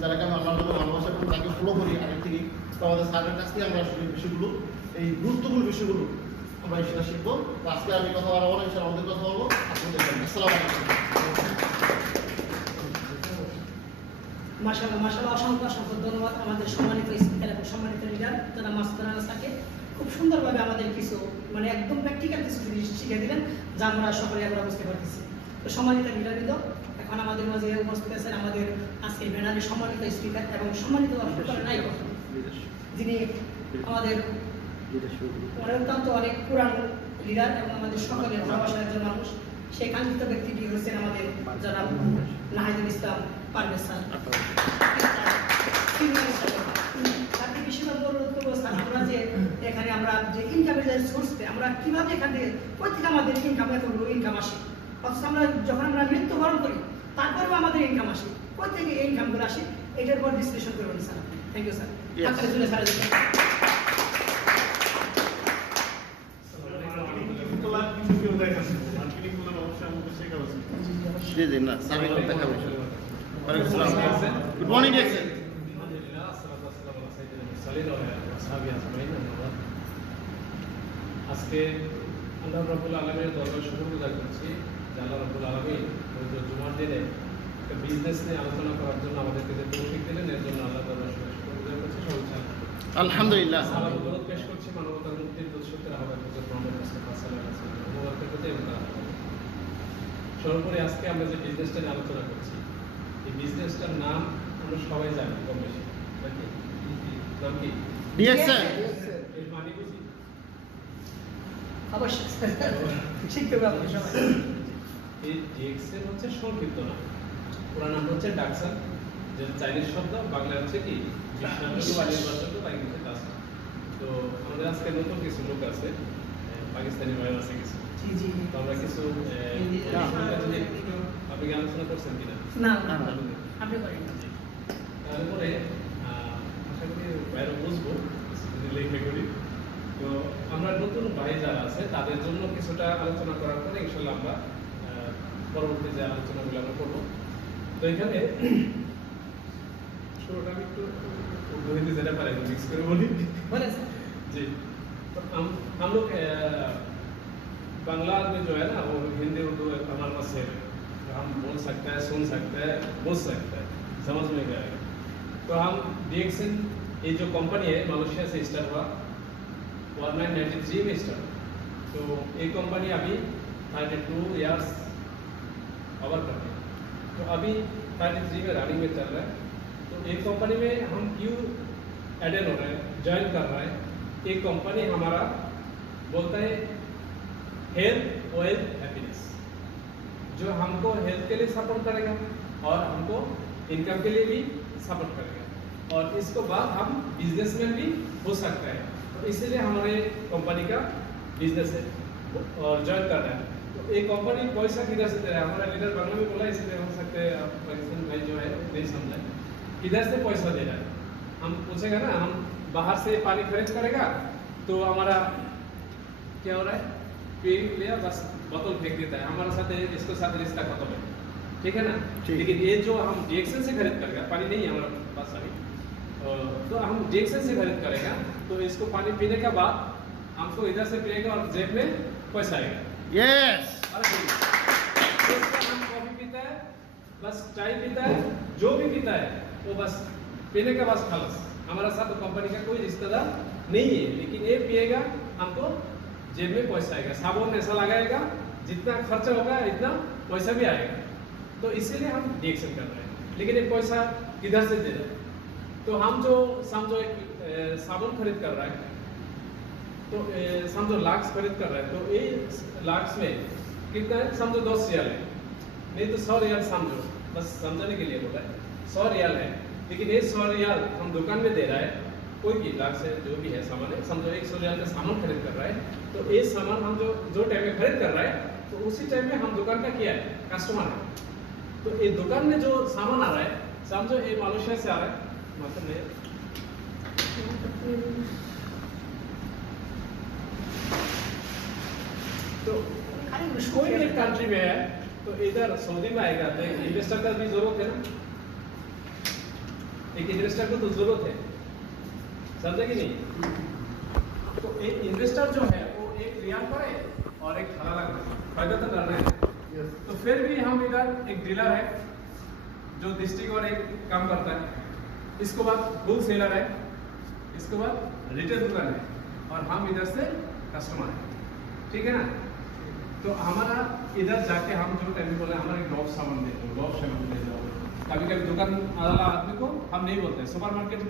যারাকে আমি আল্লাহর নামে ভালোবাসা করি তাকে ফলো করি আগের থেকে। তো আমাদের স্যারের কাছ থেকে আমরা আসলে বিষয়গুলো, এই গুরুত্বপূর্ণ বিষয়গুলো আমরা সেটা শিখবো। তো আজকে আমি কথা বলবো না, ইনশাআল্লাহ আমাদের কথা বলবো। আপনি দেখবেন। আসসালামু আলাইকুম। মাশাআল্লাহ অসংখ্য ধন্যবাদ আমাদের সম্মানিত স্পিকার এবং সম্মানিত লিডার যারা মাস্টার থাকে খুব সুন্দরভাবে আমাদের কিছু মানে একদম প্র্যাকটিক্যাল কিছু জিনিস শিখিয়ে দিলেন যা আমরা সকলে আমরা বুঝতে পারতেছি। তো সম্মানিত লিডারবৃন্দ, এখন আমাদের মাঝে উপস্থিত আছেন আমাদের আজকে ব্যানারের সম্মানিত স্পিকার এবং সম্মানিত নায়ক, যিনি আমাদের অত্যন্ত অনেক পুরানো লিডার এবং আমাদের সকলের ভালোবাসার একজন মানুষ। সেই কাঙ্ক্ষিত ব্যক্তিটি হচ্ছেন আমাদের যারা নাহিদুল ইসলাম পারভেজ স্যার। তাকে বেশিরভাগ অনুরোধ করবো স্যার, আমরা যে এখানে আমরা যে ইনকামের যে সোর্সে আমরা কিভাবে এখানে প্রত্যেকে আমাদের ইনকাম এতগুলো ইনকাম আসে, অথচ আমরা যখন আমরা মৃত্যুবরণ করি তারপরেও আমাদের ইনকাম আসে, প্রত্যেকে এই ইনকামগুলো আসে, এটার উপর বিশ্লেষণ করবেন স্যার। Thank you sir. জি জি না স্যার দেখা বলছি। Good morning DXL. আজকে আল্লাহ রাব্বুল আলামিনের দরবারে শুকরগুজার করছি যে আল্লাহ রাব্বুল আলামিন পবিত্র জুমার দিনে একটা বিজনেস নিয়ে আলোচনা করার জন্য আমাদেরকে যে তৌফিক দিলেন, এর জন্য আল্লাহ দরবারে শুকরগুজার করছি। আলহামদুলিল্লাহ। সালাম অনুরোধ পেশ করছি মানবতার মুক্তির দূতসূত্র আহ্বায়ক হযরত মুহাম্মদ মুস্তাফা সাল্লাল্লাহু আলাইহি ওয়াসাল্লাম মুবারকের প্রতি এবং তার সর্বোপরি আজকে আমরা যে বিজনেসটা নিয়ে আলোচনা করছি, এই বিজনেসটার নাম আমরা সবাই জানি কম বেশি, নাকি? নাম কি? ডিএক্সএল। এর মানে বুঝি? অবশ্যই শিখতে হবে আপনি সবাই। এই ডিএক্সএল হচ্ছে সংক্ষিপ্ত নাম, পুরো নাম হচ্ছে ডাকসান, যে চাইনিজ শব্দ, বাংলা হচ্ছে কি তো আমাদের আজকে নতুন কিছু লোক আছে, পাকিস্তানি ভাইও আছে কিছু, তো আমরা কিছু আপনি কি আলোচনা করছেন কিনা? আপনি করেন। তাহলে পরে আশা করি বাইরে বুঝবো লেখে করি। তো আমরা নতুন ভাই যারা আছে তাদের জন্য কিছুটা আলোচনা করার পরে ইনশাল্লাহ আমরা পরবর্তী যে আলোচনাগুলো আমরা করবো। তো এখানে শুরুটা আমি একটু হিন্দি যেটা পারে মিক্স করে বলি। जी तो हम लोग बांग्ला में जो है ना वो हिंदी उर्दू हमारे पास है, हम बोल सकते हैं, सुन सकते हैं, बोल सकते हैं, समझ में आएगा। तो हम डिएक्सएल ये जो कंपनी है मलेशिया से स्टार्ट हुआ 1993 में स्टार्ट। तो ये कंपनी अभी 32 इयर्स ओवर कर रही है, तो अभी 33 में रनिंग में चल रहा है। तो एक कंपनी में हम क्यों एडेड हो रहे हैं, ज्वाइन कर रहे हैं? एक कंपनी हमारा बोलता है हेल्थ वेल्थ हैप्पीनेस, जो हमको हेल्थ के लिए सपोर्ट करेगा और हमको इनकम के लिए भी सपोर्ट करेगा, और इसको बाद हम बिजनेसमैन भी हो सकते हैं। तो इसीलिए हमारे कंपनी का बिजनेस है और ज्वाइन कर रहे हैं। तो एक कंपनी पैसा किधर से दे रहा है? हमारा लीडर बांग्ला में बोला, इसलिए हो सकते हैं आप पाकिस्तान भाई जो है नहीं समझे किधर से पैसा दे रहा है। हम पूछेगा ना, हम बाहर से पानी खरीद करेगा तो हमारा क्या हो रहा है, पी लिया बस बोतल फेंक देता है, हमारे साथ इसके साथ रिश्ता खत्म है, ठीक है ना। लेकिन ये जो हम डिएक्सएल से खरीद करेगा, पानी नहीं है हमारे पास अभी, तो हम डिएक्सएल से खरीद करेगा तो इसको पानी पीने के बाद हमको इधर से पिएगा और जेब में पैसा आएगा। यस। हम कॉफी पीता है, बस चाय पीता है, जो भी पीता है वो बस पीने के बाद खालस, हमारा साथ तो कंपनी का कोई रिश्तेदार नहीं है। लेकिन ये पिएगा हमको जेब में पैसा आएगा, साबुन ऐसा लगाएगा, जितना खर्चा होगा इतना पैसा भी आएगा। तो इसीलिए हम डिएक्सएल कर रहे हैं। लेकिन ये पैसा किधर से दे रहे हैं? तो हम जो समझो एक साबुन खरीद कर रहा है, तो समझो लाक्स खरीद कर रहा है, तो ये लाक्स में कितना है? समझो 10 रियाल है, नहीं तो 100 रियाल समझो, बस समझने के लिए बोला है 100 रियाल है। लेकिन ये 100 रियाल हम दुकान में दे रहा है, कोई भी लाख से जो भी है सामान है, समझो 100 रियाल का सामान खरीद कर रहा है, तो ये सामान हम जो टाइम में खरीद कर रहा है, तो उसी टाइम में हम दुकान का किया है, कस्टमर है। तो ये दुकान में जो सामान आ रहा है, समझो ये मलेशिया से आ रहा है, मतलब नहीं तो कोई एक कंट्री में है, तो इधर सऊदी में आएगा तो इन्वेस्टर का भी जरूरत है ना। एक इन्वेस्टर को तो जरूरत है, समझे कि नहीं? तो एक इन्वेस्टर जो है वो एक रियाल करे और एक हलाला करे, फायदा तो करना है। Yes. तो फिर भी हम इधर एक डीलर है जो डिस्ट्रिक्ट और एक काम करता है, इसके बाद होल सेलर है, इसके बाद रिटेल दुकान है और हम इधर से कस्टमर है, ठीक है ना? तो हमारा इधर जाके हम जो टाइम बोले हमारे ड्रॉप सामान दे दो, ड्रॉप सामान दे दो, कभी कभी दुकान वाला आदमी को हम नहीं बोलते, सुपर मार्केट